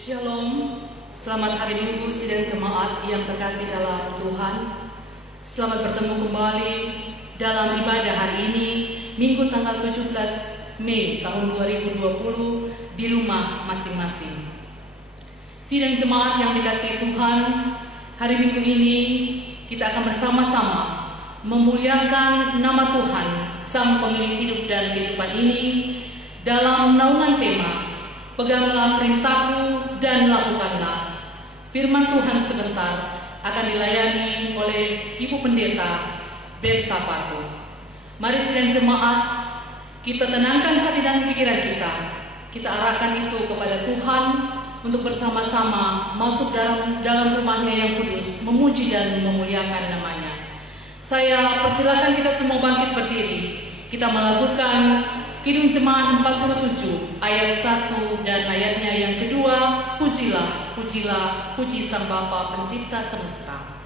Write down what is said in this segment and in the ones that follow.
Shalom, selamat hari Minggu sidang jemaat yang terkasih dalam Tuhan. Selamat bertemu kembali dalam ibadah hari ini, Minggu tanggal 17 Mei tahun 2020 di rumah masing-masing. Sidang jemaat yang dikasihi Tuhan, hari Minggu ini kita akan bersama-sama memuliakan nama Tuhan, Sang Pemilik hidup dan kehidupan ini, dalam naungan tema Peganglah perintahku dan lakukanlah. Firman Tuhan sebentar akan dilayani oleh Ibu Pendeta Berta Patu. Mari sidang jemaat, kita tenangkan hati dan pikiran kita. Kita arahkan itu kepada Tuhan untuk bersama-sama masuk dalam rumahnya yang kudus, memuji dan memuliakan namanya. Saya persilakan kita semua bangkit berdiri. Kita melakukan Kidung Jemaat 47 ayat 1 dan ayatnya yang kedua, pujilah, pujilah, puji Sang Bapa Pencipta semesta.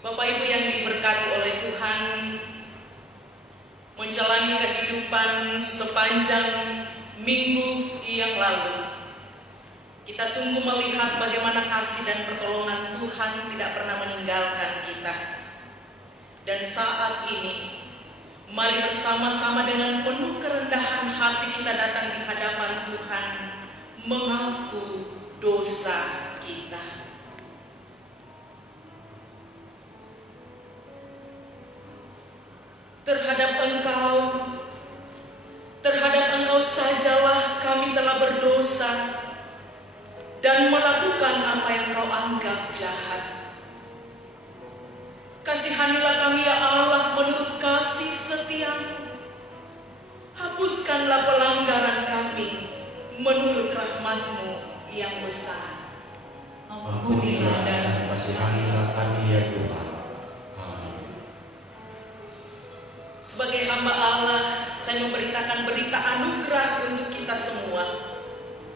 Bapak Ibu yang diberkati oleh Tuhan, menjalani kehidupan sepanjang minggu yang lalu, kita sungguh melihat bagaimana kasih dan pertolongan Tuhan tidak pernah meninggalkan kita. Dan saat ini, mari bersama-sama dengan penuh kerendahan hati kita datang di hadapan Tuhan, mengaku dosa kita. Terhadap Engkau sajalah kami telah berdosa dan melakukan apa yang Kau anggap jahat. Kasihanilah kami ya Allah menurut kasih setia-Mu. Hapuskanlah pelanggaran kami menurut rahmat-Mu yang besar. Ampunilah dan kasihanilah kami ya Tuhan. Sebagai hamba Allah, saya memberitakan berita anugerah untuk kita semua.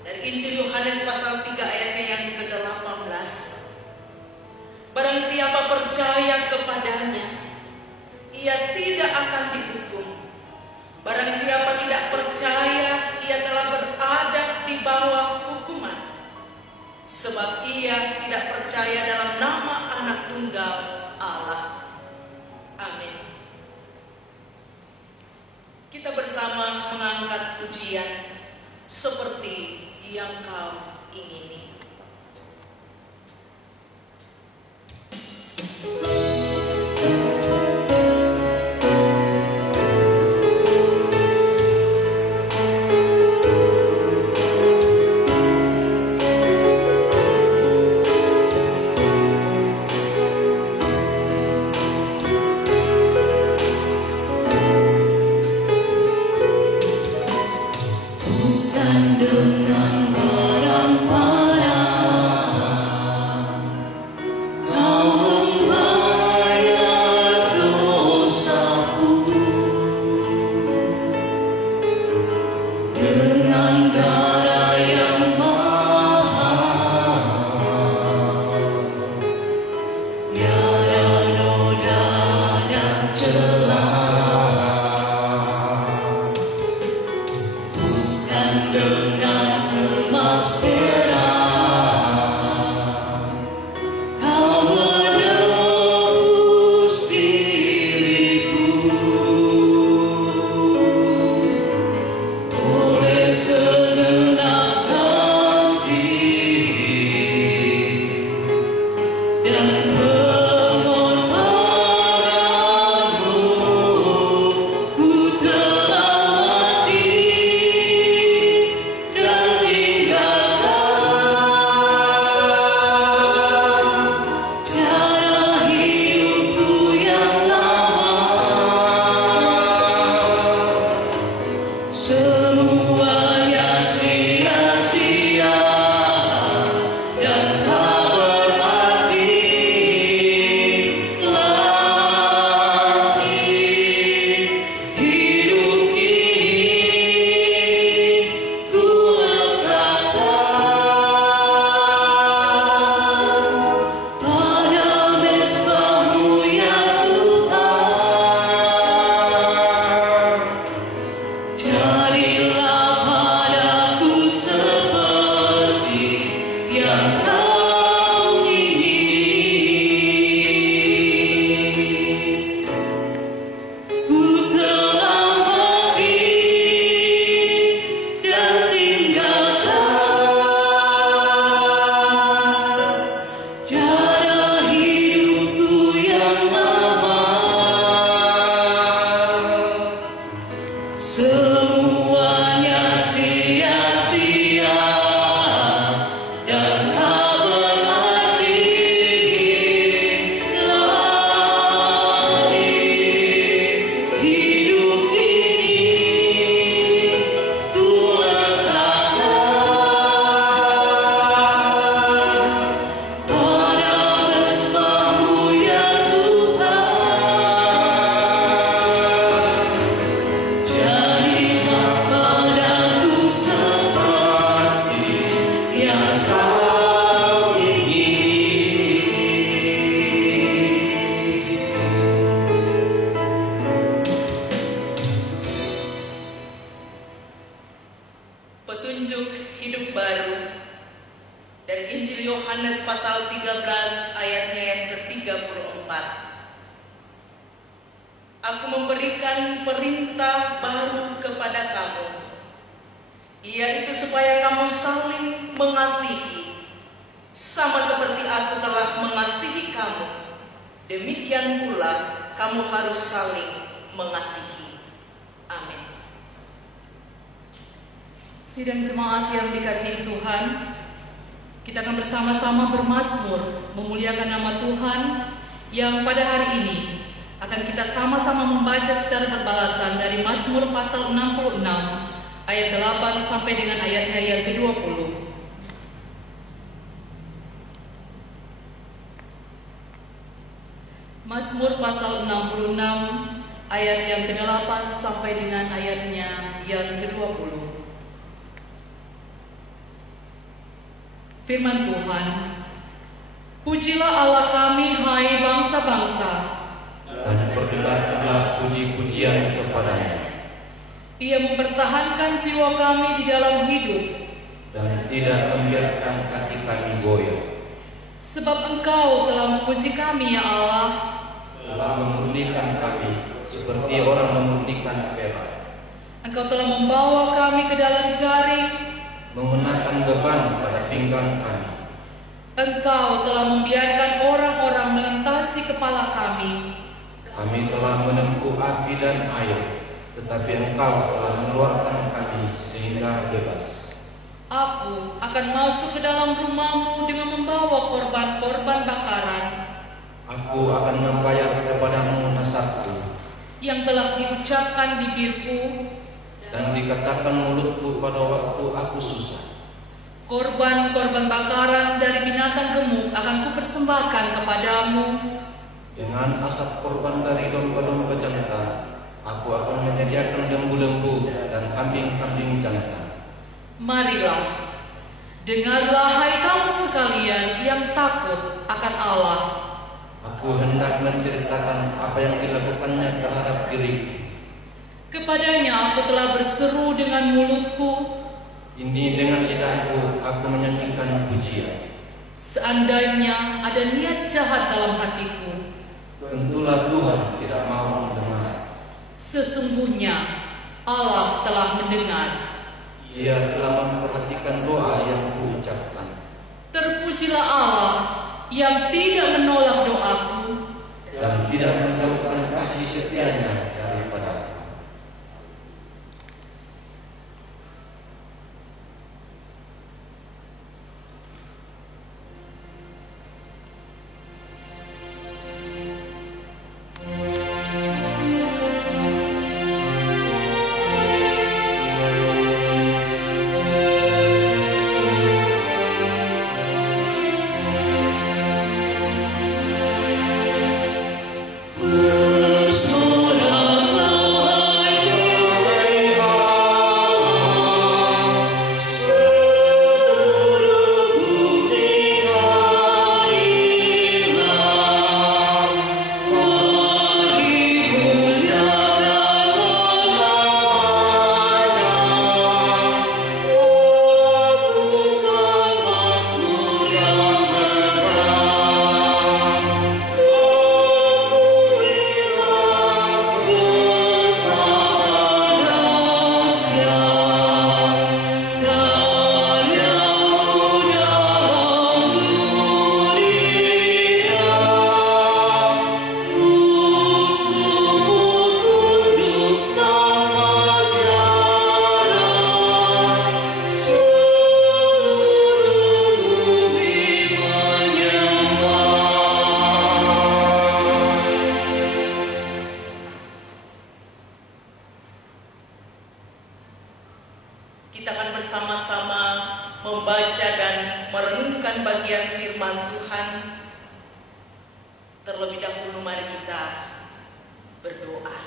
Dari Injil Yohanes pasal 3 ayatnya yang ke-18. Barang siapa percaya kepadanya, ia tidak akan dihukum. Barang siapa tidak percaya, ia telah berada di bawah hukuman. Sebab ia tidak percaya dalam nama Anak Tunggal Allah. Amin. Kita bersama mengangkat pujian seperti yang Kau ingini. Aku memberikan perintah baru kepada kamu, yaitu supaya kamu saling mengasihi, sama seperti aku telah mengasihi kamu. Demikian pula kamu harus saling mengasihi. Amin. Sidang jemaat yang dikasihi Tuhan, kita akan bersama-sama bermazmur memuliakan nama Tuhan yang pada hari ini akan kita sama-sama membaca secara berbalasan dari Mazmur pasal 66 ayat 8 sampai dengan ayatnya yang ke-20. Mazmur pasal 66 ayat yang ke-8 sampai dengan ayatnya yang ke-20. Firman Tuhan, pujilah Allah kami, hai bangsa-bangsa, dan perdengarkanlah puji-pujian kepadanya. Ia mempertahankan jiwa kami di dalam hidup, dan tidak membiarkan kaki kami goyah. sebab Engkau telah memuji kami, ya Allah, Telah memurnikan kami seperti orang memurnikan perak. Engkau telah membawa kami ke dalam jaring, mengenakan beban pada pinggang kami. Engkau telah membiarkan orang-orang melintasi kepala kami. Kami telah menempuh api dan air, tetapi Engkau telah mengeluarkan kami sehingga bebas. Aku akan masuk ke dalam rumah-Mu dengan membawa korban-korban bakaran Aku akan membayar kepadamu nasabku, yang telah diucapkan bibirku, dan dikatakan mulutku pada waktu aku susah. korban-korban bakaran dari binatang gemuk akan kupersembahkan kepadamu. Dengan asap korban dari domba-domba jantan, aku akan menyediakan lembu-lembu dan kambing-kambing jantan. Marilah, dengarlah hai kamu sekalian yang takut akan Allah. Aku hendak menceritakan apa yang dilakukannya terhadap diriku. Kepadanya aku telah berseru dengan mulutku, Ini dengan lidahku aku menyanyikan pujian. seandainya ada niat jahat dalam hatiku, Tentulah Tuhan tidak mau mendengar. sesungguhnya Allah telah mendengar. Ia telah memperhatikan doa yang kuucapkan. Terpujilah Allah yang tidak menolak doaku, Dan tidak menjauhkan kasih setianya daripada aku. Kita akan bersama-sama membaca dan merenungkan bagian firman Tuhan. Terlebih dahulu mari kita berdoa.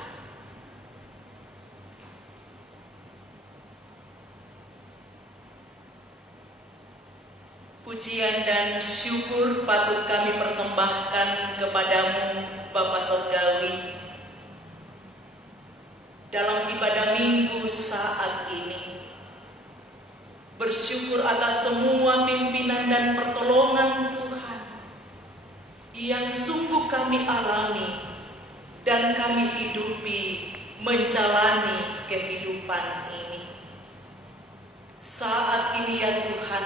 Pujian dan syukur patut kami persembahkan kepadamu, Bapa Sorgawi, dalam ibadah minggu saat ini. Bersyukur atas semua pimpinan dan pertolongan Tuhan yang sungguh sungguh kami alami dan kami hidupi menjalani kehidupan ini. Saat ini ya Tuhan,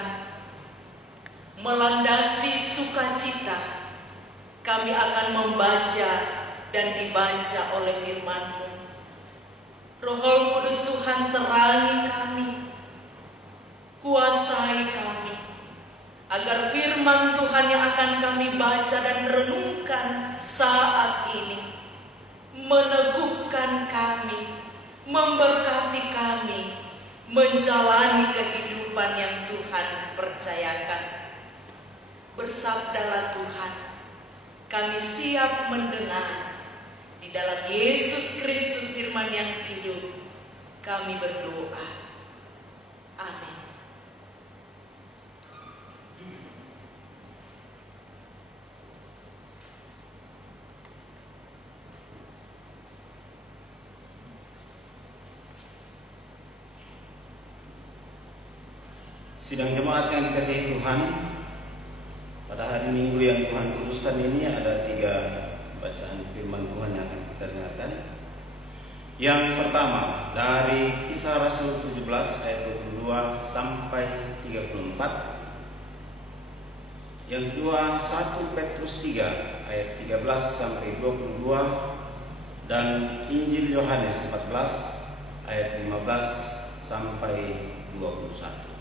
melandasi sukacita, kami akan membaca dan dibaca oleh firman-Mu. Roh Kudus Tuhan, terangi kami, kuasai kami, agar firman Tuhan yang akan kami baca dan renungkan saat ini meneguhkan kami, memberkati kami, menjalani kehidupan yang Tuhan percayakan. Bersabdalah Tuhan, kami siap mendengar. Di dalam Yesus Kristus firman yang hidup, kami berdoa. Amin. Sidang jemaat yang dikasihi Tuhan, pada hari Minggu yang Tuhan kuduskan ini ada 3 bacaan firman Tuhan yang akan kita dengarkan. Yang pertama dari Kisah Rasul 17 ayat 22 sampai 34. Yang kedua 1 Petrus 3 ayat 13 sampai 22 dan Injil Yohanes 14 ayat 15 sampai 21.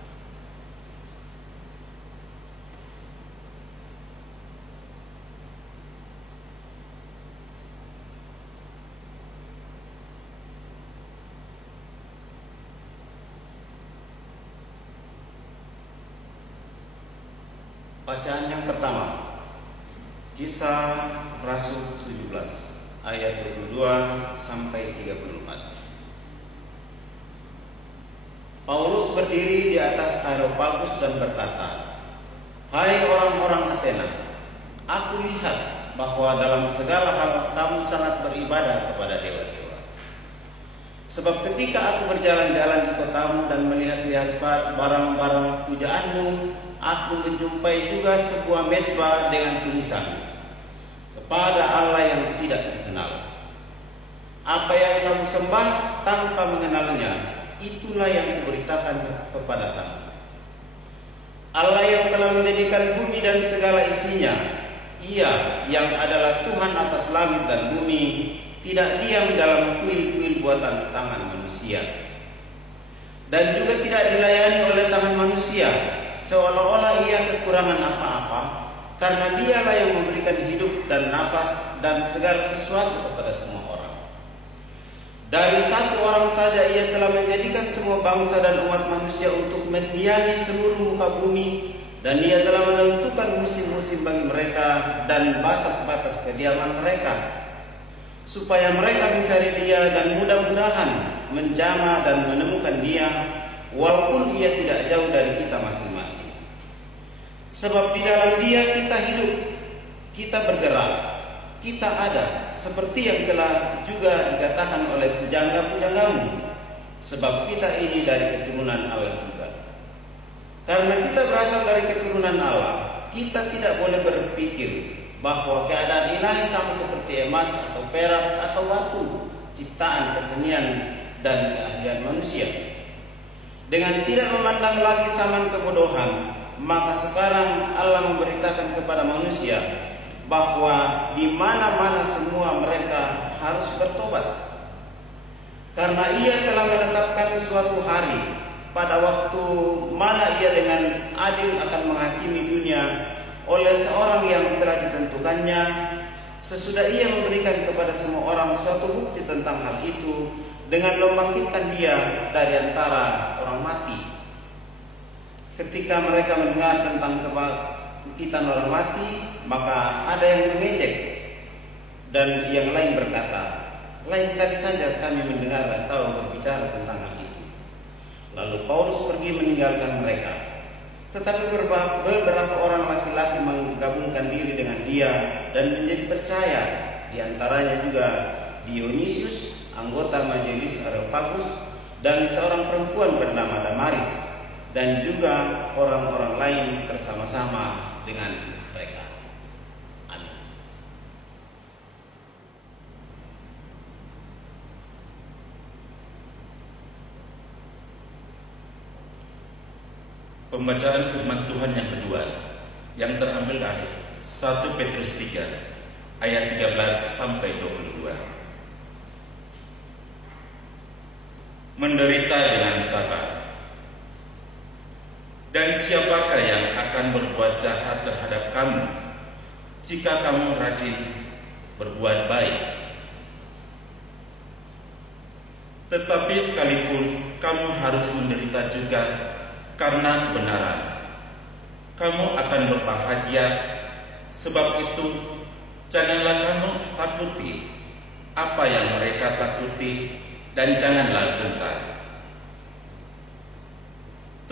Bacaan yang pertama, Kisah Rasul 17 ayat 22 sampai 34. Paulus berdiri di atas Areopagus dan berkata, "Hai orang-orang Athena, aku lihat bahwa dalam segala hal kamu sangat beribadah kepada dewa-dewa. Sebab ketika aku berjalan-jalan di kotamu dan melihat-lihat barang-barang pujaanmu, aku menjumpai juga sebuah mezbah dengan tulisan, kepada Allah yang tidak dikenal. Apa yang kamu sembah tanpa mengenalnya, itulah yang kuberitakan kepada kamu. Allah yang telah menjadikan bumi dan segala isinya, Ia yang adalah Tuhan atas langit dan bumi, tidak diam dalam kuil-kuil buatan tangan manusia, dan juga tidak dilayani oleh tangan manusia, seolah-olah ia kekurangan apa-apa, karena dialah yang memberikan hidup dan nafas dan segala sesuatu kepada semua orang. Dari satu orang saja ia telah menjadikan semua bangsa dan umat manusia untuk mendiami seluruh muka bumi, dan ia telah menentukan musim-musim bagi mereka dan batas-batas kediaman mereka, supaya mereka mencari Dia dan mudah-mudahan menjamah dan menemukan Dia, walaupun Ia tidak jauh dari kita masing-masing. Sebab di dalam Dia kita hidup, kita bergerak, kita ada, seperti yang telah juga dikatakan oleh pujangga-pujanggamu, sebab kita ini dari keturunan Allah juga. Karena kita berasal dari keturunan Allah, kita tidak boleh berpikir bahwa keadaan ilahi sama seperti emas atau perak atau batu, ciptaan kesenian dan keahlian manusia. Dengan tidak memandang lagi zaman kebodohan, maka sekarang Allah memberitakan kepada manusia bahwa di mana-mana semua mereka harus bertobat. Karena Ia telah menetapkan suatu hari pada waktu mana Ia dengan adil akan menghakimi dunia oleh seorang yang telah ditentukannya, sesudah Ia memberikan kepada semua orang suatu bukti tentang hal itu dengan membangkitkan Dia dari antara orang mati. Ketika mereka mendengar tentang kebangkitan orang mati, maka ada yang mengejek dan yang lain berkata, "Lain kali saja kami mendengar dan tahu berbicara tentang hal itu." Lalu Paulus pergi meninggalkan mereka. Tetapi beberapa orang laki-laki menggabungkan diri dengan dia dan menjadi percaya. Di antaranya juga Dionysius, anggota majelis Areopagus, dan seorang perempuan bernama Damaris, dan juga orang-orang lain bersama-sama dengan mereka. Amin. Pembacaan firman Tuhan yang kedua yang terambil dari 1 Petrus 3 ayat 13 sampai 22. Menderita dengan sabar. Dan siapakah yang akan berbuat jahat terhadap kamu jika kamu rajin berbuat baik? Tetapi sekalipun kamu harus menderita juga karena kebenaran, kamu akan berbahagia. Sebab itu, janganlah kamu takuti apa yang mereka takuti, dan janganlah gentar.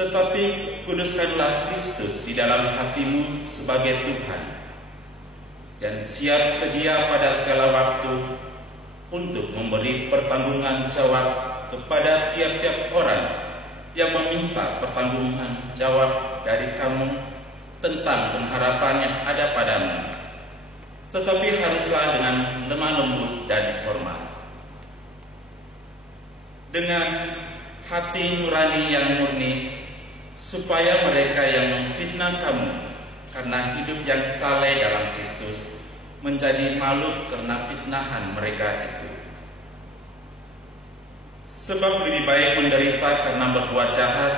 Tetapi kuduskanlah Kristus di dalam hatimu sebagai Tuhan, dan siap sedia pada segala waktu untuk memberi pertanggungan jawab kepada tiap-tiap orang yang meminta pertanggungan jawab dari kamu tentang pengharapan yang ada padamu, tetapi haruslah dengan lemah lembut dan hormat, dengan hati nurani yang murni, supaya mereka yang memfitnah kamu karena hidup yang saleh dalam Kristus menjadi malu karena fitnahan mereka itu. Sebab lebih baik menderita karena berbuat jahat,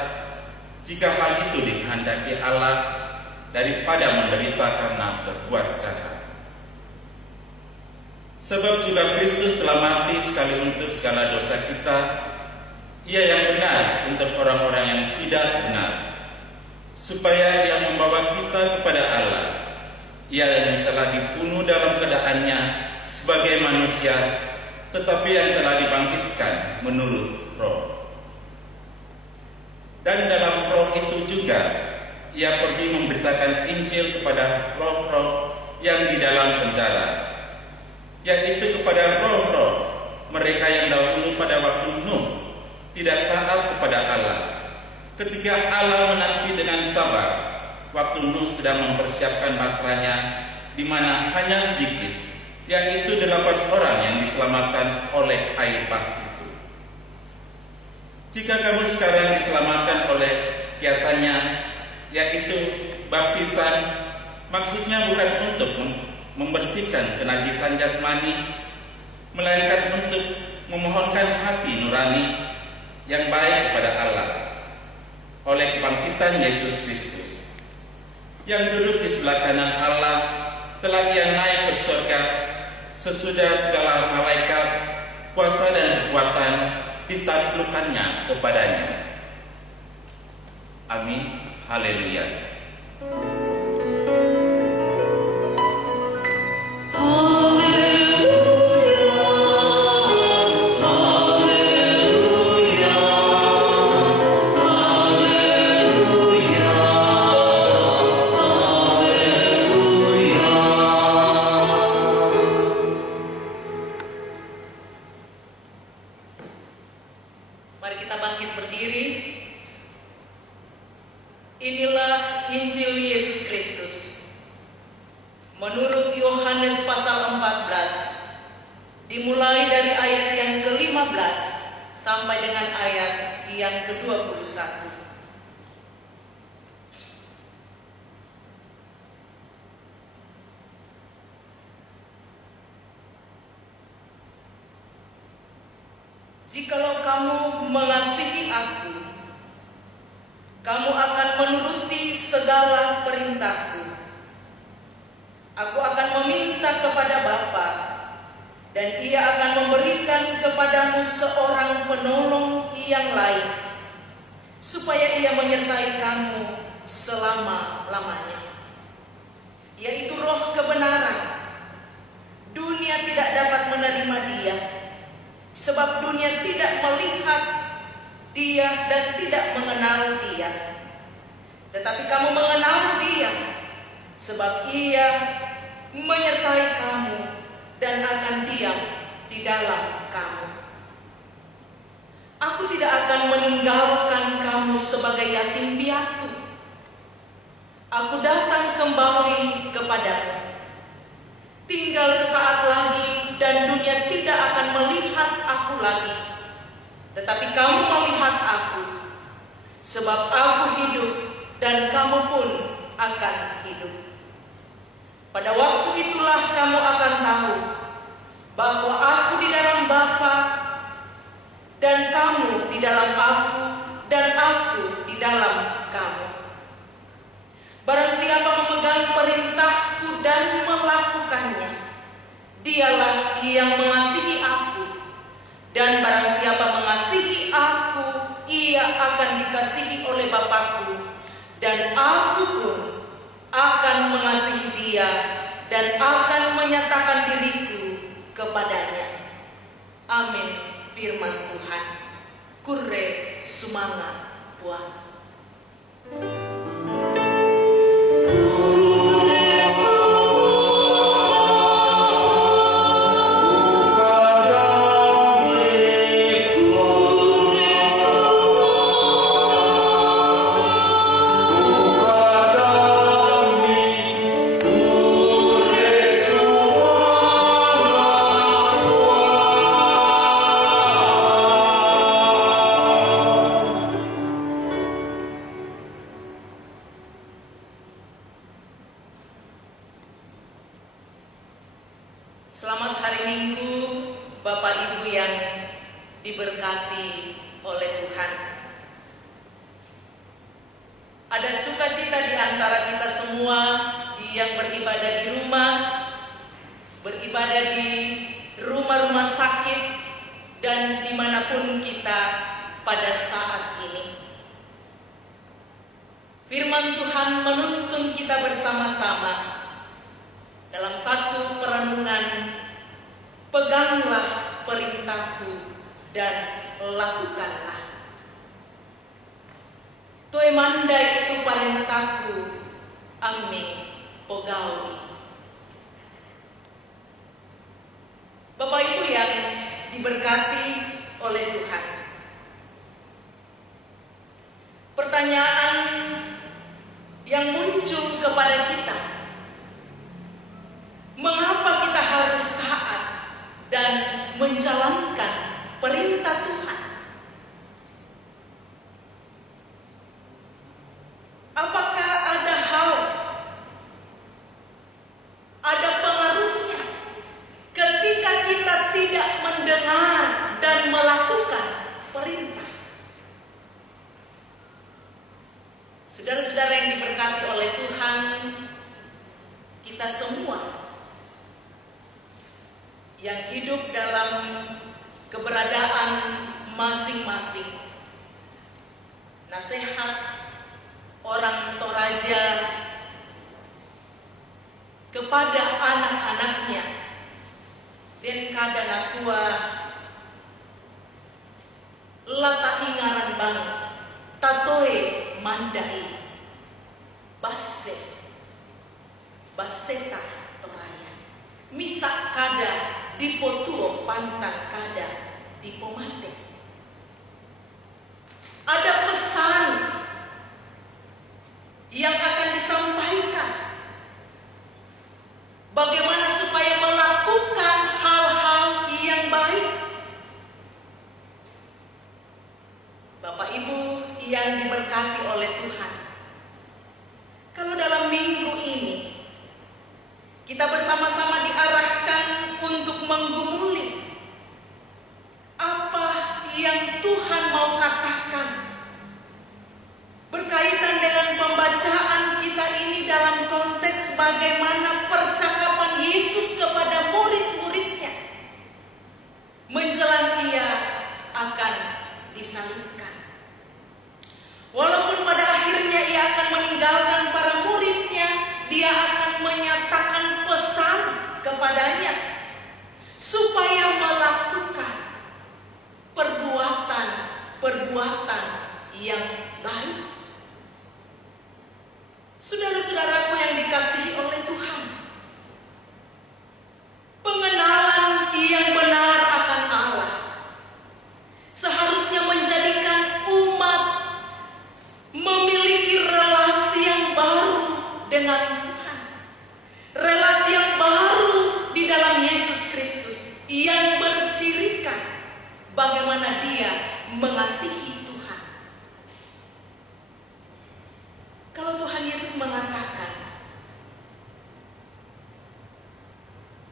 jika hal itu dikehendaki Allah, daripada menderita karena berbuat jahat. Sebab juga Kristus telah mati sekali untuk segala dosa kita, Ia yang benar untuk orang-orang yang tidak benar, supaya Ia membawa kita kepada Allah. Ia yang telah dibunuh dalam keadaannya sebagai manusia, tetapi yang telah dibangkitkan menurut Roh. Dan dalam Roh itu juga Ia pergi memberitakan Injil kepada roh-roh yang di dalam penjara, yaitu kepada roh-roh mereka yang dahulu pada waktu Nuh tidak taat kepada Allah, ketika Allah menanti dengan sabar waktu Nuh sedang mempersiapkan baterainya, di mana hanya sedikit, yaitu 8 orang yang diselamatkan oleh air bah itu. Jika kamu sekarang diselamatkan oleh kiasannya, yaitu baptisan, maksudnya bukan untuk membersihkan kenajisan jasmani, melainkan untuk memohonkan hati nurani yang baik kepada Allah oleh kebangkitan Yesus Kristus, yang duduk di sebelah kanan Allah. Telah Ia naik ke surga sesudah segala malaikat, kuasa dan kekuatan ditaklukkannya kepadanya. Amin. Haleluya. Mari kita bangkit berdiri. Inilah Injil Yesus Kristus menurut Yohanes pasal 14, dimulai dari ayat yang ke-15 sampai dengan ayat yang ke-21. Jikalau kamu mengasihi Aku, kamu akan menuruti segala perintahku. Aku akan meminta kepada Bapa, dan Ia akan memberikan kepadamu seorang penolong yang lain, supaya Ia menyertai kamu selama-lamanya, yaitu Roh kebenaran. Dunia tidak dapat menerima Dia, sebab dunia tidak melihat Dia dan tidak mengenal Dia. Tetapi kamu mengenal Dia, sebab Ia menyertai kamu dan akan diam di dalam kamu. Aku tidak akan meninggalkan kamu sebagai yatim piatu. Aku datang kembali kepadamu. Tinggal sesaat lagi dan dunia tidak akan melihat Aku lagi, tetapi kamu melihat Aku, sebab Aku hidup dan kamu pun akan hidup. Pada waktu itulah kamu akan tahu bahwa aku di dalam Bapa, dan kamu di dalam aku, dan aku di dalam kamu. Barang siapa memegang perintahku dan melakukannya, dialah yang mengasihi aku. Dan barang siapa mengasihi aku, ia akan dikasihi oleh Bapakku, dan aku pun akan mengasihi dia dan akan menyatakan diriku kepadanya. Amin. Firman Tuhan. Kure sumanga Tuhan. Selamat hari Minggu, Bapak Ibu yang diberkati oleh Tuhan. Ada sukacita di antara kita semua yang beribadah di rumah, beribadah di rumah-rumah sakit, dan dimanapun kita pada saat ini. Firman Tuhan menuntun kita bersama-sama dalam satu perenungan, peganglah perintahku dan lakukanlah. Toe manda itu perintahku, ame pogawi. Bapak Ibu yang diberkati oleh Tuhan, pertanyaan yang muncul kepada kita, mengapa kita harus taat dan menjalankan perintah Tuhan? Apakah ada hal, ada pengaruhnya ketika kita tidak mendengar dan melakukan perintah? Saudara-saudara yang diberkati oleh Tuhan, kita semua yang hidup dalam keberadaan masing-masing, nasihat orang Toraja kepada anak-anaknya, dan kadanakua lata ingaran bang tatoe mandai baseta Toraya misak kada dipotuo pantang kada dipomate. Ada pesan yang akan disampaikan bagaimana supaya melakukan hal-hal yang baik. Bapak Ibu yang diberkati oleh Tuhan, kalau dalam minggu ini kita bersama-sama diarahkan untuk menggumuli apa yang Tuhan mau katakan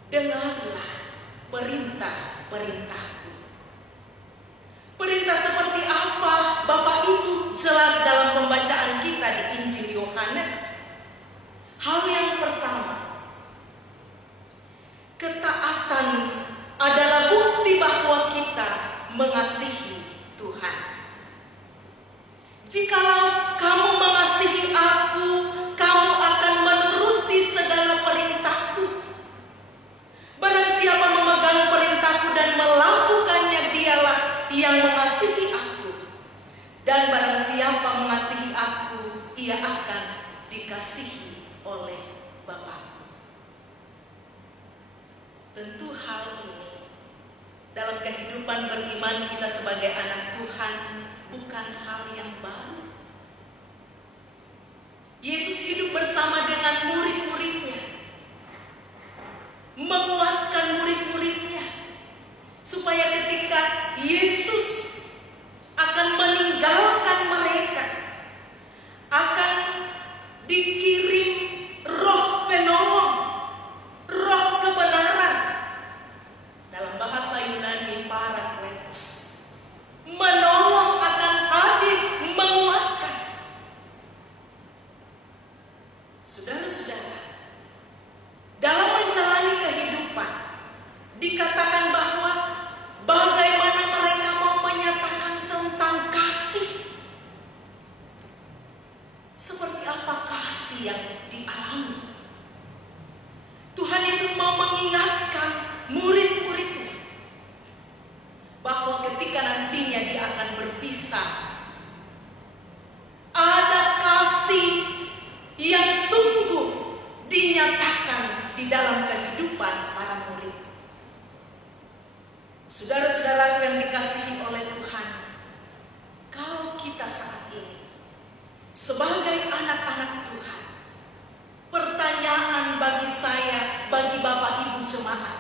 dengarlah perintah-perintahku. Perintah seperti apa Bapak Ibu jelas dalam pembacaan kita di Injil Yohanes. Hal yang pertama, ketaatan adalah bukti bahwa kita mengasihi Tuhan. Jikalau kamu mengasihi aku, kamu akan menuruti segala perintahku. Barang siapa memegang perintahku dan melakukannya, dialah yang mengasihi aku. Dan barang siapa mengasihi aku, ia akan dikasihi oleh Bapa. Tentu hal ini dalam kehidupan beriman kita sebagai anak Tuhan bukan hal yang baru. Yesus hidup bersama dengan murid-muridnya, menguatkan murid-muridnya supaya ketika Yesus akan meninggalkan mereka, akan dikirim Roh Penolong, Roh kebenaran, dalam bahasa Yunani Parakletos, menolong, akan hadir, menguatkan. Saudara-saudara, dalam menjalani kehidupan dikatakan bahwa bagaimana mereka mau menyatakan tentang kasih. Seperti apa kasih yang dialami? Tuhan Yesus mau mengingatkan murid-muridnya bahwa ketika nantinya dia akan berpisah, ada kasih yang sungguh dinyatakan di dalam kehidupan para murid. Saudara-saudara yang dikasihi oleh Tuhan, kalau kita saat ini sebagai anak-anak Tuhan, pertanyaan bagi saya, bagi Bapak Ibu jemaat,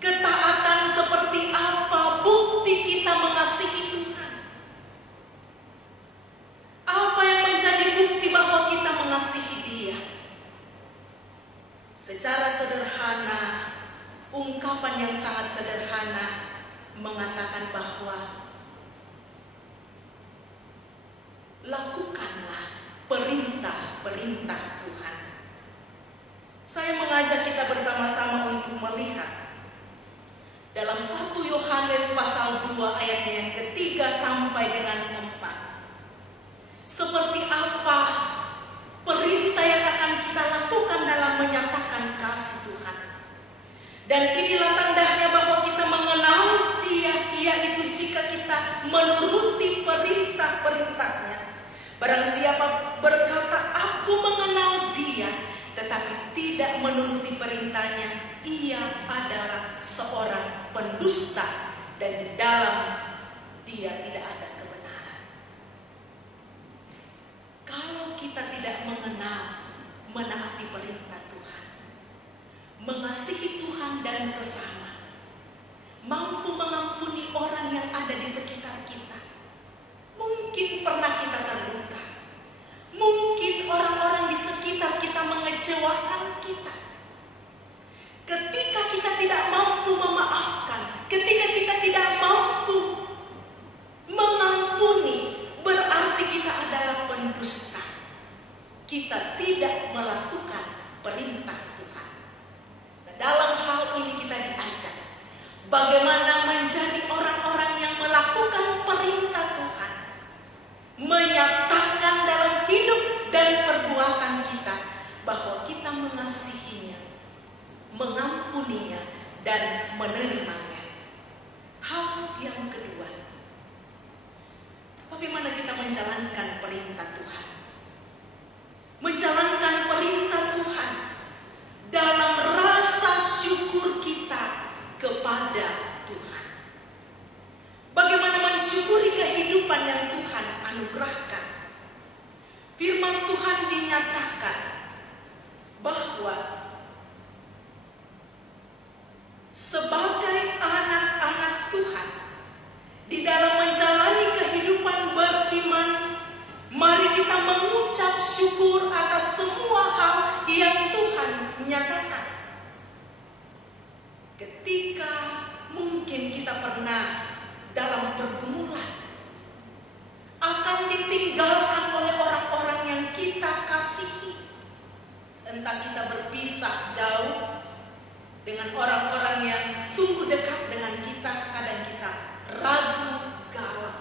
ketaatan seperti apa bukti kita mengasihi Tuhan? Apa yang menjadi bukti bahwa kita mengasihi Dia? Secara sederhana, ungkapan yang sangat sederhana mengatakan bahwa lakukanlah perintah-perintah Tuhan. Saya mengajak kita bersama-sama untuk melihat dalam 1 Yohanes pasal 2 ayat yang ketiga sampai dengan 4. Seperti apa perintah yang akan kita lakukan dalam menyatakan kasih Tuhan. Dan inilah tandanya bahwa kita mengenal Dia, yaitu jika kita menuruti perintah-perintahnya. Barang siapa berkata, aku mengenal Dia, tetapi tidak menuruti perintahnya, ia adalah seorang pendusta, dan di dalam Dia tidak ada kebenaran. Kalau kita tidak mengenal, menaati perintah Tuhan, mengasihi Tuhan dan sesama, mampu mengampuni orang yang ada di sekitar kita. Mungkin pernah kita terluka, mungkin orang-orang di sekitar kita mengecewakan kita. Ketika kita tidak mampu memaafkan, ketika kita tidak mampu mengampuni, berarti kita adalah pendusta. Kita tidak melakukan perintah Tuhan. Nah, dalam hal ini kita diajak bagaimana menjadi orang-orang yang melakukan perintah Tuhan, menyatakan dalam hidup dan perbuatan kita bahwa kita mengasihinya, mengampuninya, dan menerimanya. Hal yang kedua, bagaimana kita menjalankan perintah Tuhan? Menjalankan perintah Tuhan dalam rasa syukur kita kepada Tuhan. Bagaimana mensyukuri kehidupan yang Tuhan anugerahkan? Firman Tuhan dinyatakan bahwa sebagai anak-anak Tuhan, di dalam menjalani kehidupan beriman, mari kita mengucap syukur atas semua hal yang Tuhan nyatakan. ketika mungkin kita pernah dalam pergumulan, akan ditinggalkan oleh orang-orang yang kita kasihi. Entah kita berpisah jauh dengan orang-orang yang sungguh dekat dengan kita, kadang kita ragu, galau.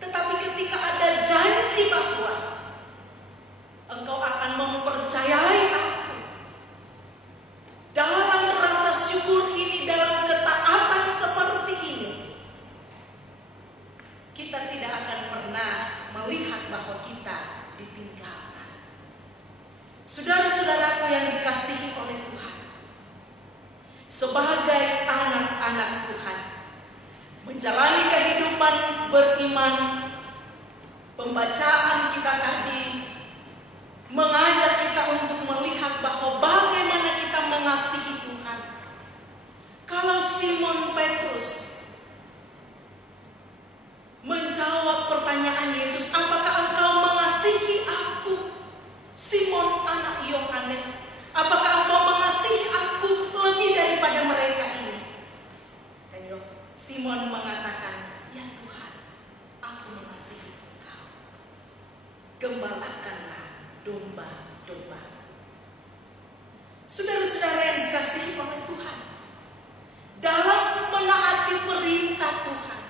Tetapi ketika ada janji bahwa engkau akan mempercayai aku, dalam rasa syukur ini, dalam ketaatan seperti ini, kita tidak akan pernah melihat bahwa kita ditinggalkan. Saudara-saudaraku yang dikasihi oleh Tuhan, sebagai anak-anak Tuhan, menjalani kehidupan beriman, pembacaan kita tadi mengajak kita untuk melihat bahwa bagaimana kita mengasihi Tuhan. Kalau Simon Petrus menjawab pertanyaan Yesus, apakah engkau mengasihi aku? Simon anak Yohanes, apakah engkau mengasihi aku lebih daripada mereka ini? Dan Simon mengatakan, ya Tuhan, aku mengasihi engkau. Gembalakanlah domba-domba. Saudara-saudara yang dikasihi oleh Tuhan, dalam menaati perintah Tuhan,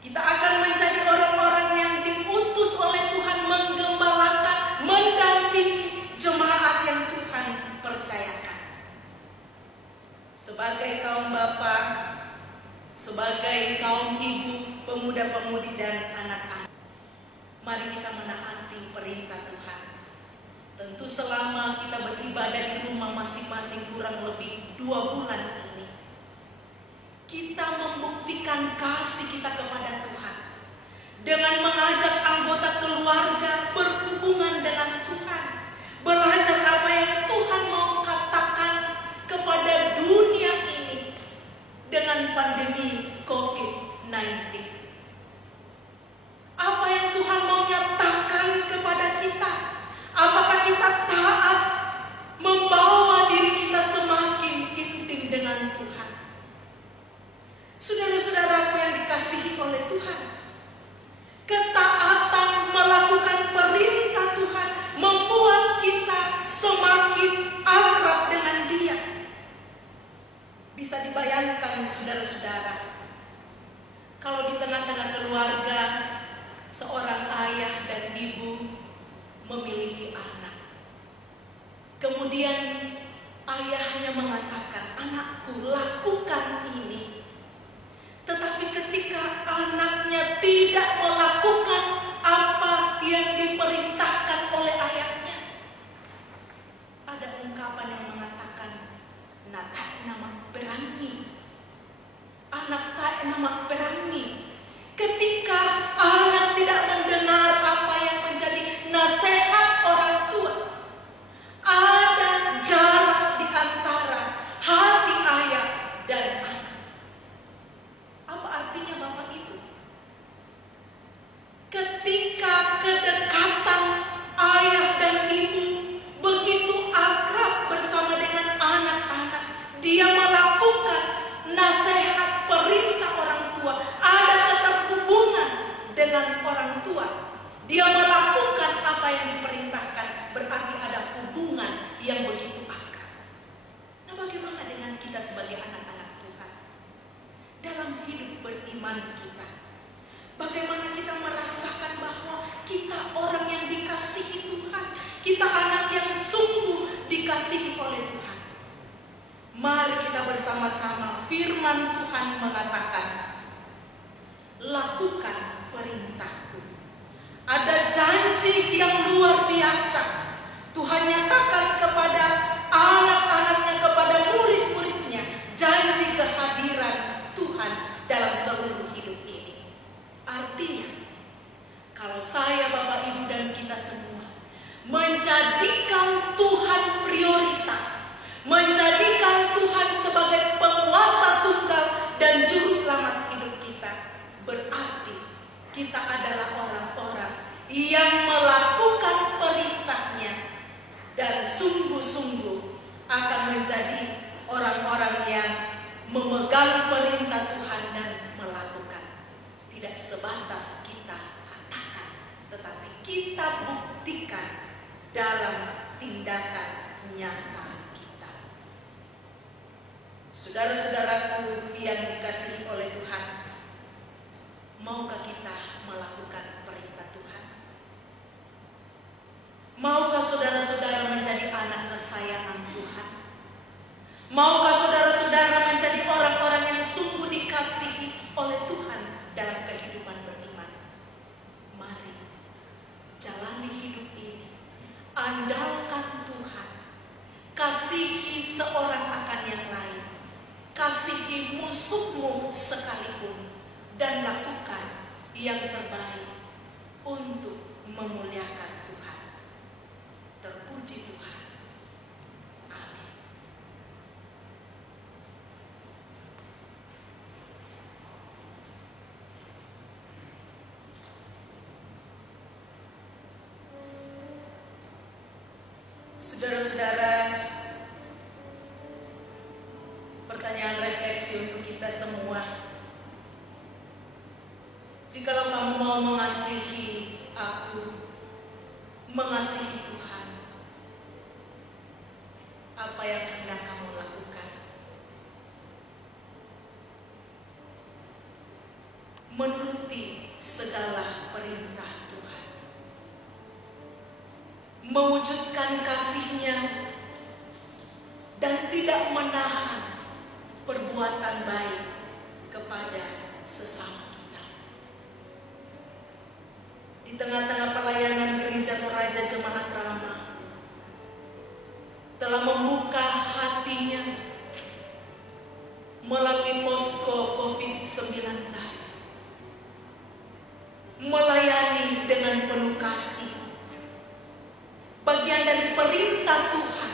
kita akan menjadi orang-orang yang diutus oleh Tuhan menggembalakan, mendampingi jemaat yang Tuhan percayakan. Sebagai kaum bapa, sebagai kaum ibu, pemuda-pemudi dan anak-anak, mari kita menaati perintah Tuhan. Tentu selama kita beribadah di rumah masing-masing kurang lebih 2 bulan ini, kita membuktikan kasih kita kepada Tuhan dengan mengajak anggota keluarga berhubungan dengan Tuhan, belajar apa yang Tuhan mau katakan kepada dunia ini dengan pandemi COVID-19. Apa yang Tuhan mau nyatakan kepada kita? Apakah kita taat membawa diri kita semakin intim dengan Tuhan? Saudara-saudaraku yang dikasihi oleh Tuhan, ketaatan melakukan perintah Tuhan membuat kita semakin akrab dengan Dia. Bisa dibayangkan saudara-saudara, kalau di tengah-tengah keluarga seorang ayah dan ibu memiliki anak, kemudian ayahnya mengatakan, anakku lakukan ini. Tetapi ketika anaknya tidak melakukan apa yang diperintahkan oleh ayahnya, ada ungkapan yang mengatakan, nak tak nama berani, anak tak nama berani. Ketika anak tidak mendengar apa yang menjadi nasihat orang tua, ada jarak di antara hati ayah dan anak. Apa artinya Bapak Ibu? Ketika kedekatan ayah dan ibu begitu akrab bersama dengan anak-anak, dia melakukan nasihat perintah orang tua, ada keterhubungan dengan orang tua, dia melakukan apa yang diperintahkan, berarti ada hubungan yang begitu akrab. Nah, bagaimana dengan kita sebagai anak-anak Tuhan? Dalam hidup beriman kita, bagaimana kita merasakan bahwa kita orang yang dikasihi Tuhan, kita anak yang sungguh dikasihi oleh Tuhan. Mari kita bersama-sama, firman Tuhan mengatakan, lakukan perintahku. Ada janji yang luar biasa Tuhan nyatakan kepada anak-anaknya, kepada murid-muridnya, janji kehadiran Tuhan dalam seluruh hidup ini. Artinya, kalau saya, Bapak, Ibu, dan kita semua menjadikan Tuhan prioritas, menjadikan Tuhan sebagai penguasa tunggal dan juru selamat hidup kita, berarti kita adalah orang-orang yang melakukan perintahnya dan sungguh-sungguh akan menjadi orang-orang Saudara-saudaraku yang dikasihi oleh Tuhan, maukah kita melakukan perintah Tuhan? Maukah saudara-saudara menjadi anak kesayangan Tuhan? Maukah saudara-saudara menjadi orang-orang yang sungguh dikasihi oleh Tuhan dalam kehidupan beriman? Mari jalani hidup ini, andalkan Tuhan, kasihi seorang akan yang lain, kasihi musuhmu sekalipun, dan lakukan yang terbaik untuk memuliakan Tuhan. Terpuji Tuhan. Amin. Saudara-saudara, pertanyaan refleksi untuk kita semua. Jikalau kamu mau mengasihi aku, mengasihi Tuhan, apa yang hendak kamu lakukan? Menuruti segala perintah Tuhan, mewujudkan kasih-Nya, dan tidak menahan perbuatan baik kepada sesama kita. Di tengah-tengah pelayanan Gereja Toraja Jemaat Rama telah membuka hatinya melalui posko COVID-19, melayani dengan penuh kasih, bagian dari perintah Tuhan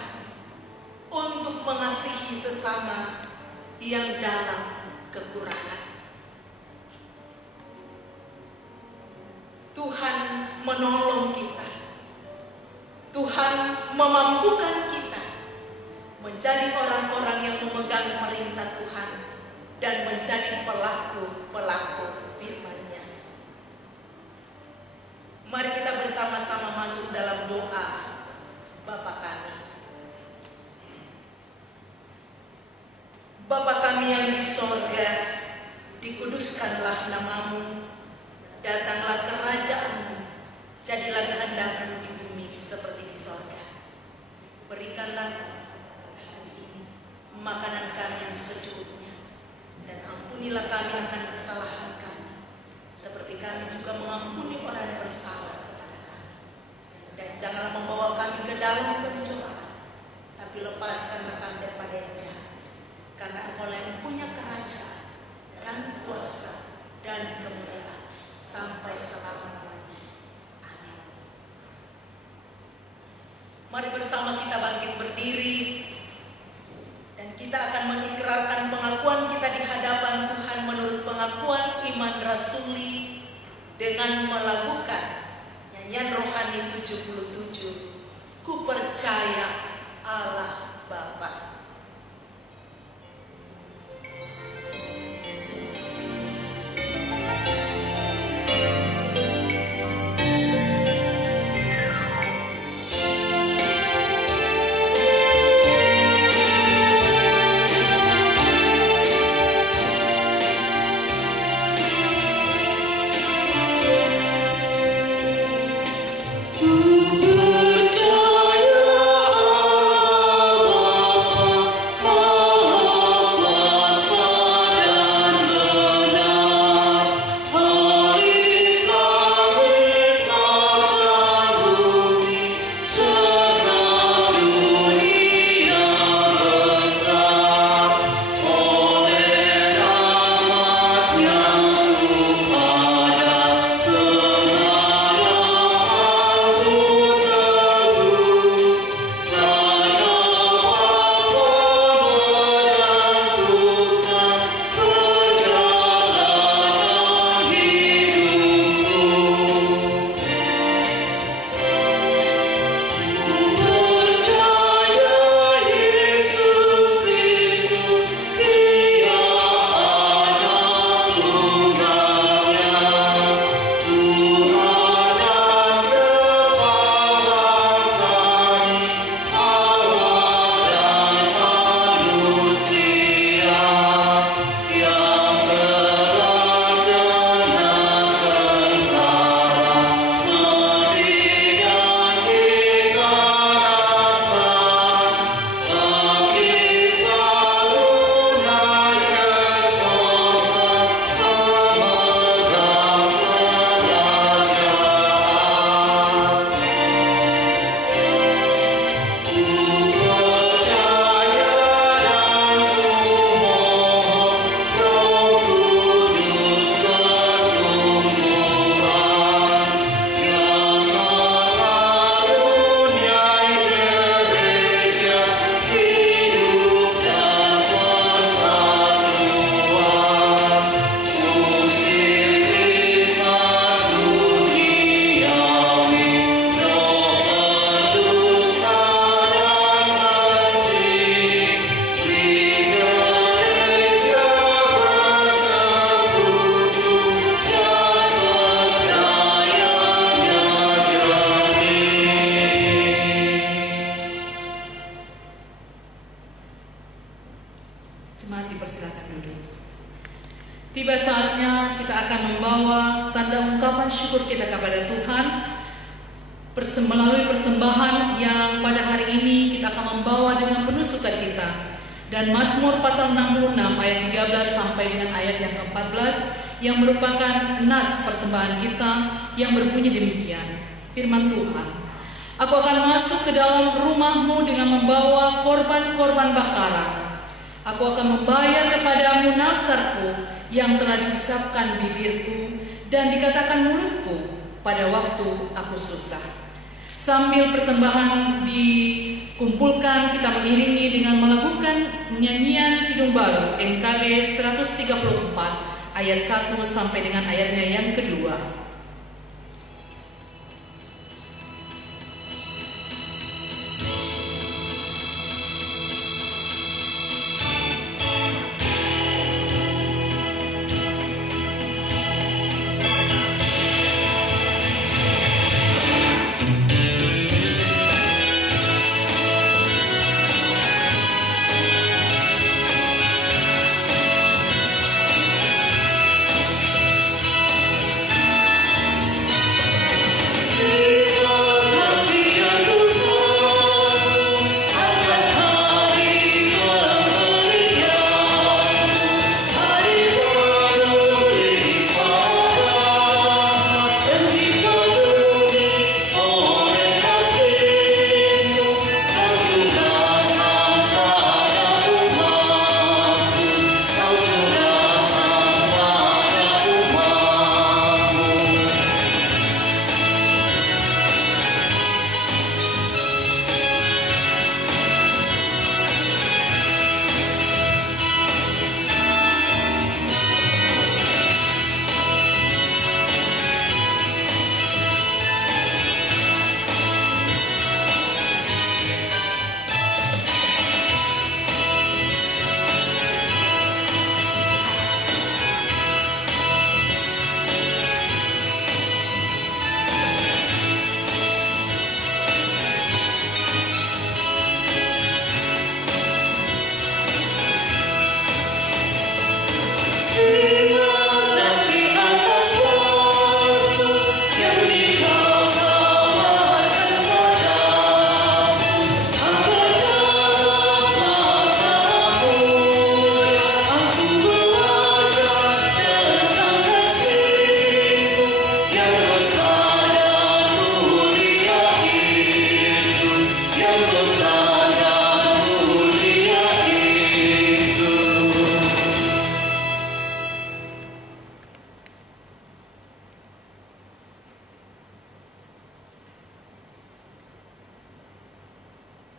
untuk mengasihi sesama yang dalam kekurangan. Tuhan menolong kita, Tuhan memampukan kita menjadi orang-orang yang memegang perintah Tuhan dan menjadi pelaku-pelaku firman-Nya. Mari kita bersama-sama masuk dalam doa Bapa kami. Bapa kami yang di sorga, dikuduskanlah nama-Mu, datanglah kerajaan-Mu, jadilah kehendak-Mu di bumi seperti di sorga. Berikanlah hari ini makanan kami yang secukupnya, dan ampunilah kami akan kesalahan kami, seperti kami juga mengampuni orang yang bersalah kepada kami. Dan janganlah membawa kami ke dalam pencobaan, tapi lepaskanlah kami daripada yang jahat. Karena Engkau yang punya kerajaan dan kuasa dan kemuliaan sampai selama-lamanya. Amin. Mari bersama kita bangkit berdiri, dan kita akan mengikrarkan pengakuan kita di hadapan Tuhan menurut pengakuan iman rasuli dengan melakukan nyanyian rohani 77, Ku percaya Allah Bapa. Ku percaya Jemaat dipersilakan duduk. Tiba saatnya kita akan membawa tanda ungkapan syukur kita kepada Tuhan melalui persembahan yang pada hari ini kita akan membawa dengan penuh sukacita. Dan Mazmur pasal 66 ayat 13 sampai dengan ayat yang ke-14 yang merupakan nats persembahan kita yang berbunyi demikian. Firman Tuhan, aku akan masuk ke dalam rumahmu dengan membawa korban-korban bakaran. Aku akan membayar kepadamu nasarku yang telah diucapkan bibirku dan dikatakan mulutku pada waktu aku susah. Sambil persembahan dikumpulkan, kita mengiringi dengan melakukan nyanyian Kidung Baru MKB 134 ayat 1 sampai dengan ayatnya yang kedua.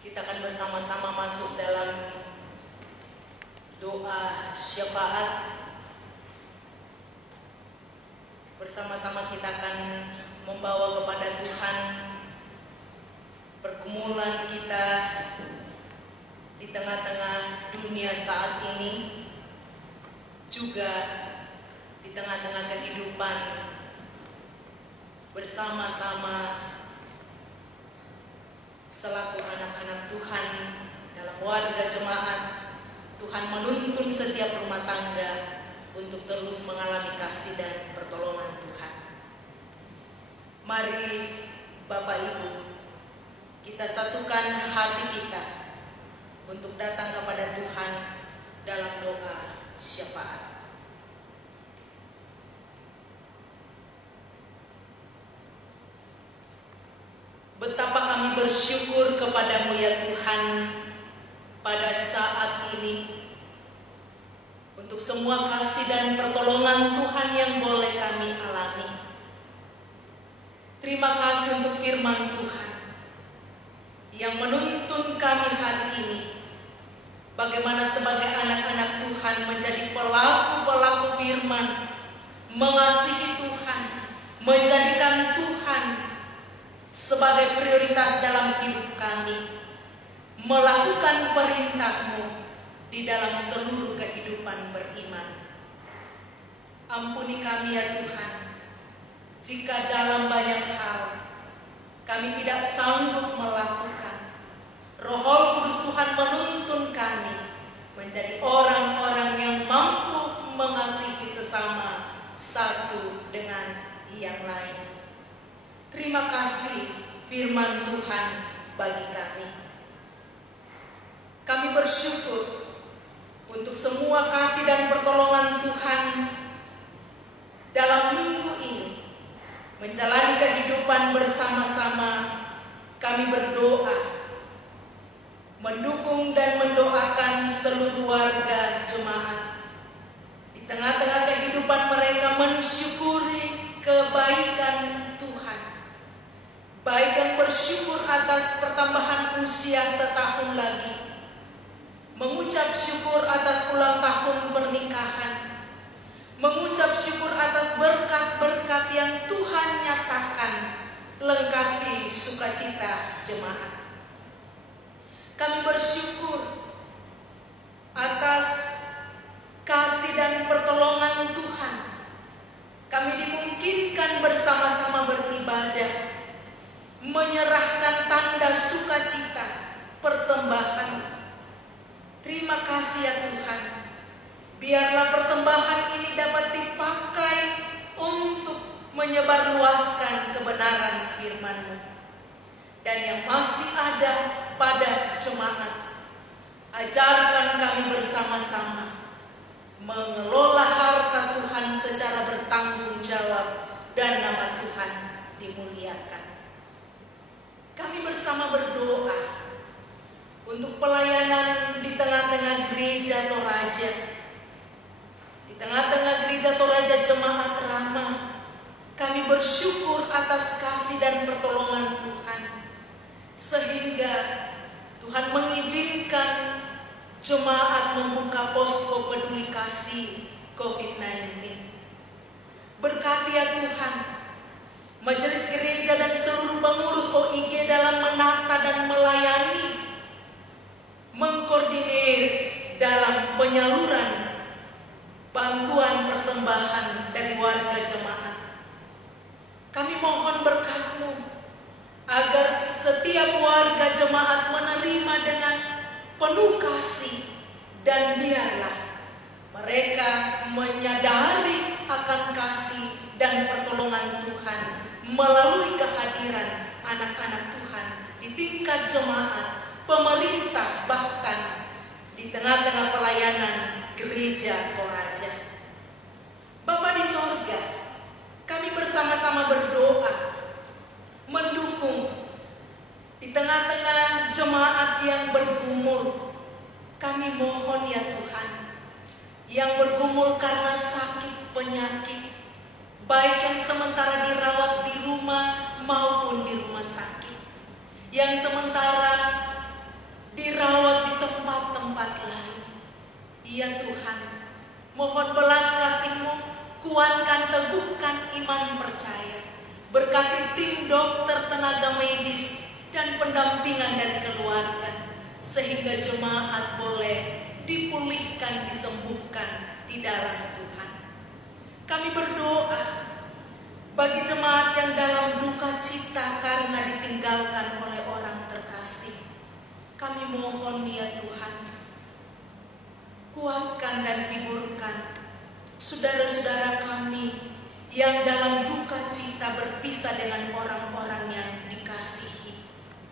Kita akan bersama-sama masuk dalam doa syafaat. Bersama-sama kita akan membawa kepada Tuhan pergumulan kita di tengah-tengah dunia saat ini, juga di tengah-tengah kehidupan bersama-sama selaku anak-anak Tuhan dalam warga jemaat. Tuhan menuntun setiap rumah tangga untuk terus mengalami kasih dan pertolongan Tuhan. Mari Bapak Ibu, kita satukan hati kita untuk datang kepada Tuhan dalam doa syafaat. Betapa kami bersyukur kepadamu ya Tuhan pada saat ini untuk semua kasih dan pertolongan Tuhan yang boleh kami alami. Terima kasih untuk firman Tuhan yang menuntun kami hari ini, bagaimana sebagai anak-anak Tuhan menjadi pelaku-pelaku firman, mengasihi Tuhan, menjadikan Tuhan sebagai prioritas dalam hidup kami, melakukan perintah-Mu di dalam seluruh kehidupan beriman. Ampuni kami ya Tuhan, jika dalam banyak hal kami tidak sanggup melakukan. Roh Kudus Tuhan menuntun kami menjadi orang firman Tuhan bagi kami. Kami bersyukur untuk semua kasih dan pertolongan Tuhan dalam minggu ini. Menjalani kehidupan bersama-sama, kami berdoa, mendukung dan mendoakan seluruh warga jemaat. Di tengah-tengah kehidupan mereka mensyukuri kebaikan Tuhan. Baik yang bersyukur atas pertambahan usia setahun lagi, mengucap syukur atas ulang tahun pernikahan, mengucap syukur atas berkat-berkat yang Tuhan nyatakan lengkapi sukacita jemaat. Kami bersyukur atas kasih dan pertolongan Tuhan. Kami dimungkinkan bersama-sama beribadah, menyerahkan tanda sukacita, persembahan. Terima kasih ya Tuhan. Biarlah persembahan ini dapat dipakai untuk menyebarluaskan kebenaran firman-Mu. Dan yang masih ada pada jemaat, ajarkan kami bersama-sama mengelola harta Tuhan secara bertanggung jawab dan nama Tuhan dimuliakan. Kami bersama berdoa untuk pelayanan di tengah-tengah gereja Toraja. Di tengah-tengah gereja Toraja Jemaat Rama, kami bersyukur atas kasih dan pertolongan Tuhan, sehingga Tuhan mengizinkan jemaat membuka posko peduli kasih COVID-19. Berkati ya Tuhan, majelis gereja dan seluruh pengurus OIG dalam menata dan melayani, mengkoordinir dalam penyaluran bantuan persembahan dari warga jemaat. Kami mohon berkat-Mu agar setiap warga jemaat menerima dengan penuh kasih, dan biarlah mereka menyadari akan kasih dan pertolongan Tuhan melalui kehadiran anak-anak Tuhan di tingkat jemaat, pemerintah, bahkan di tengah-tengah pelayanan gereja Toraja. Bapa di sorga, kami bersama-sama berdoa, mendukung di tengah-tengah jemaat yang bergumul. Kami mohon ya Tuhan, yang bergumul karena sakit penyakit, baik yang sementara dirawat di rumah maupun di rumah sakit, yang sementara dirawat di tempat-tempat lain. Ya Tuhan, mohon belas kasih-Mu, kuatkan, teguhkan iman percaya, berkati tim dokter, tenaga medis, dan pendampingan dari keluarga, sehingga jemaat boleh dipulihkan, disembuhkan di dalam Tuhan. Kami berdoa bagi jemaat yang dalam duka cita karena ditinggalkan oleh orang terkasih. Kami mohon ya Tuhan, kuatkan dan hiburkan saudara-saudara kami yang dalam duka cita berpisah dengan orang-orang yang dikasihi.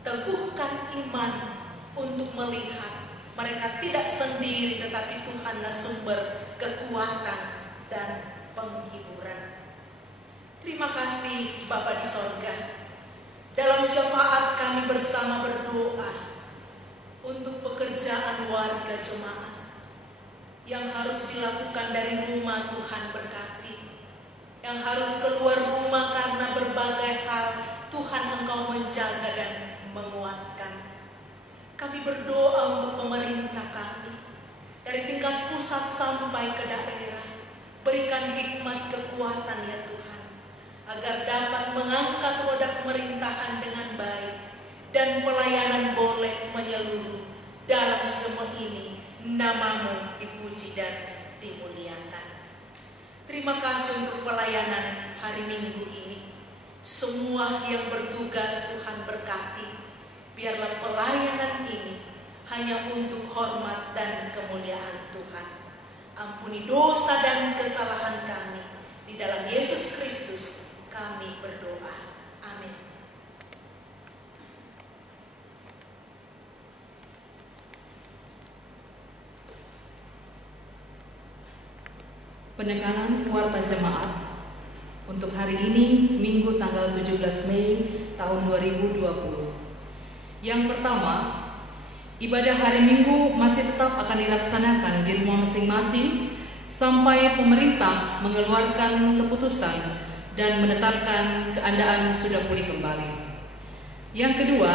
Teguhkan iman untuk melihat mereka tidak sendiri, tetapi Tuhanlah sumber kekuatan dan penghiburan. Terima kasih Bapa di sorga. Dalam syafaat kami bersama berdoa untuk pekerjaan warga jemaat yang harus dilakukan dari rumah. Tuhan berkati, yang harus keluar rumah karena berbagai hal, Tuhan Engkau menjaga dan menguatkan. Kami berdoa untuk pemerintah kami, dari tingkat pusat sampai ke daerah. Berikan hikmat kekuatan ya Tuhan, agar dapat mengangkat roda pemerintahan dengan baik, dan pelayanan boleh menyeluruh. Dalam semua ini, nama-Mu dipuji dan dimuliakan. Terima kasih untuk pelayanan hari Minggu ini. Semua yang bertugas Tuhan berkati. Biarlah pelayanan ini hanya untuk hormat dan kemuliaan Tuhan. Ampuni dosa dan kesalahan kami. Di dalam Yesus Kristus kami berdoa. Amin. Penekanan Warta Jemaat untuk hari ini, Minggu tanggal 17 Mei tahun 2020. Yang pertama, ibadah hari Minggu masih tetap akan dilaksanakan di rumah masing-masing sampai pemerintah mengeluarkan keputusan dan menetapkan keadaan sudah pulih kembali. Yang kedua,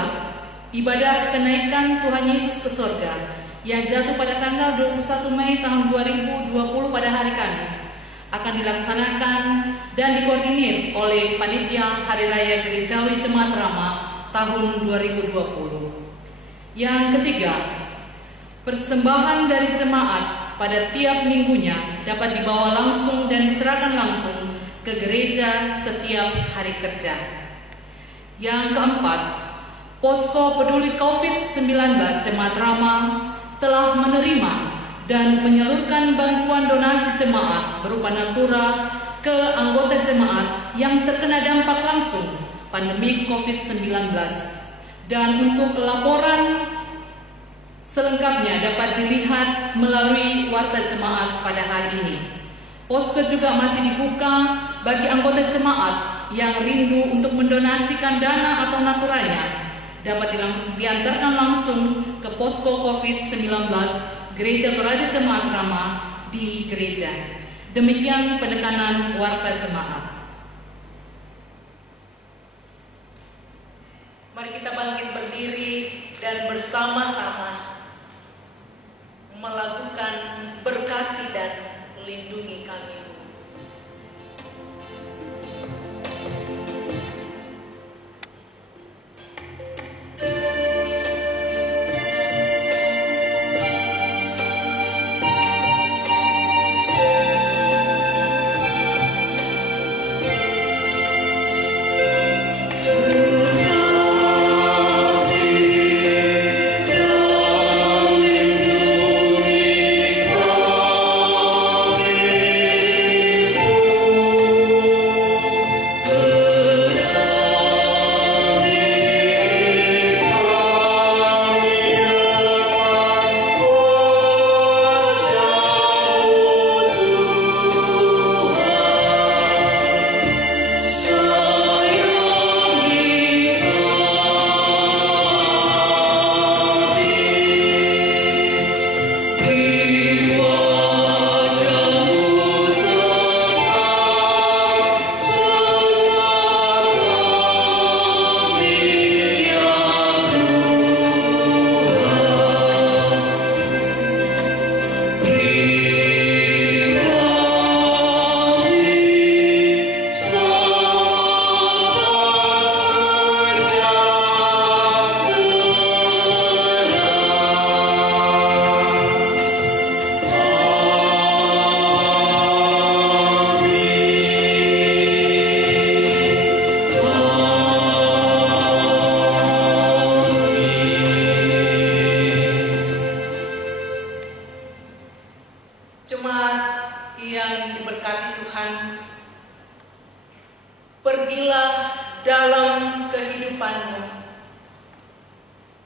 ibadah kenaikan Tuhan Yesus ke sorga yang jatuh pada tanggal 21 Mei tahun 2020 pada hari Kamis akan dilaksanakan dan dikoordinir oleh Panitia Hari Raya Gerejawi Jemaat Rama tahun 2020. Yang ketiga, persembahan dari jemaat pada tiap minggunya dapat dibawa langsung dan diserahkan langsung ke gereja setiap hari kerja. Yang keempat, Posko Peduli COVID-19 Jemaat Rama telah menerima dan menyalurkan bantuan donasi jemaat berupa natura ke anggota jemaat yang terkena dampak langsung pandemi COVID-19. Dan untuk laporan selengkapnya dapat dilihat melalui Warta Jemaat pada hari ini. Posko juga masih dibuka bagi anggota jemaat yang rindu untuk mendonasikan dana atau naturanya dapat diantarkan langsung ke Posko COVID-19 Gereja Toraja Jemaat Rama di gereja. Demikian penekanan Warta Jemaat. Mari kita bangkit berdiri dan bersama-sama melakukan berkati dan lindungi kami.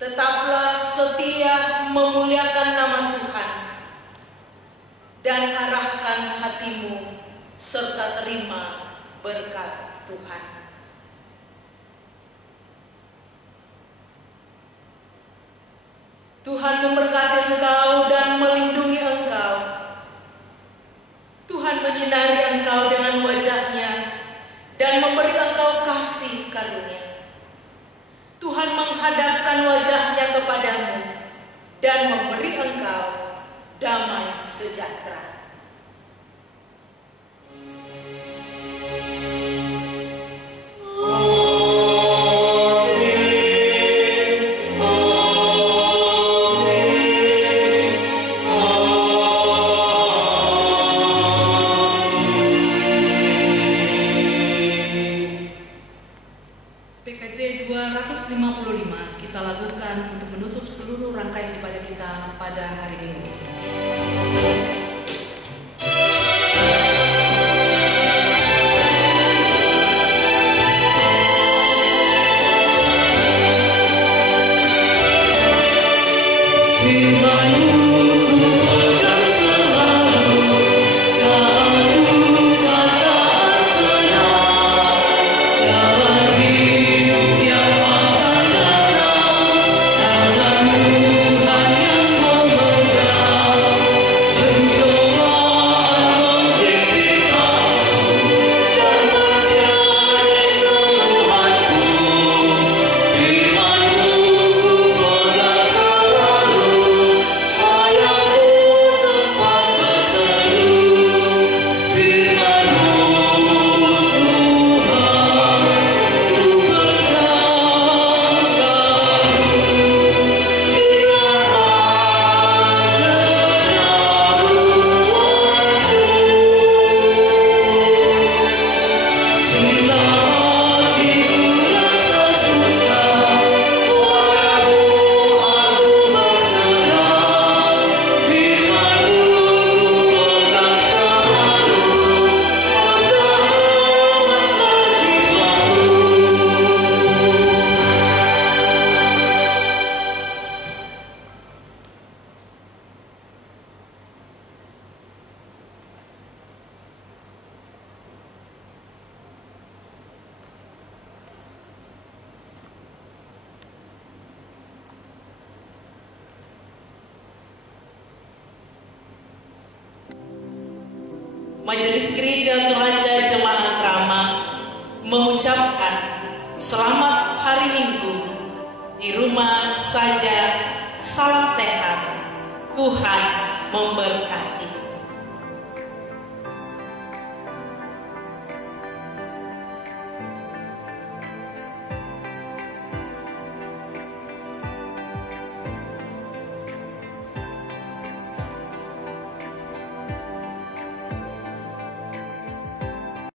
Tetaplah setia memuliakan nama Tuhan dan arahkan hatimu serta terima berkat Tuhan. Tuhan memberkati engkau dan melindungi engkau. Tuhan menyinari engkau dengan wajah-Nya dan memberi engkau kasih karunia. Tuhan menghadapkan wajah-Nya kepadamu dan memberi engkau damai sejahtera. PKJ 255 kita lakukan untuk menutup seluruh rangkaian ibadah kita pada hari ini. Majelis Gereja Toraja Jemaat Rama mengucapkan selamat hari Minggu. Di rumah saja, salam sehat. Tuhan memberkati.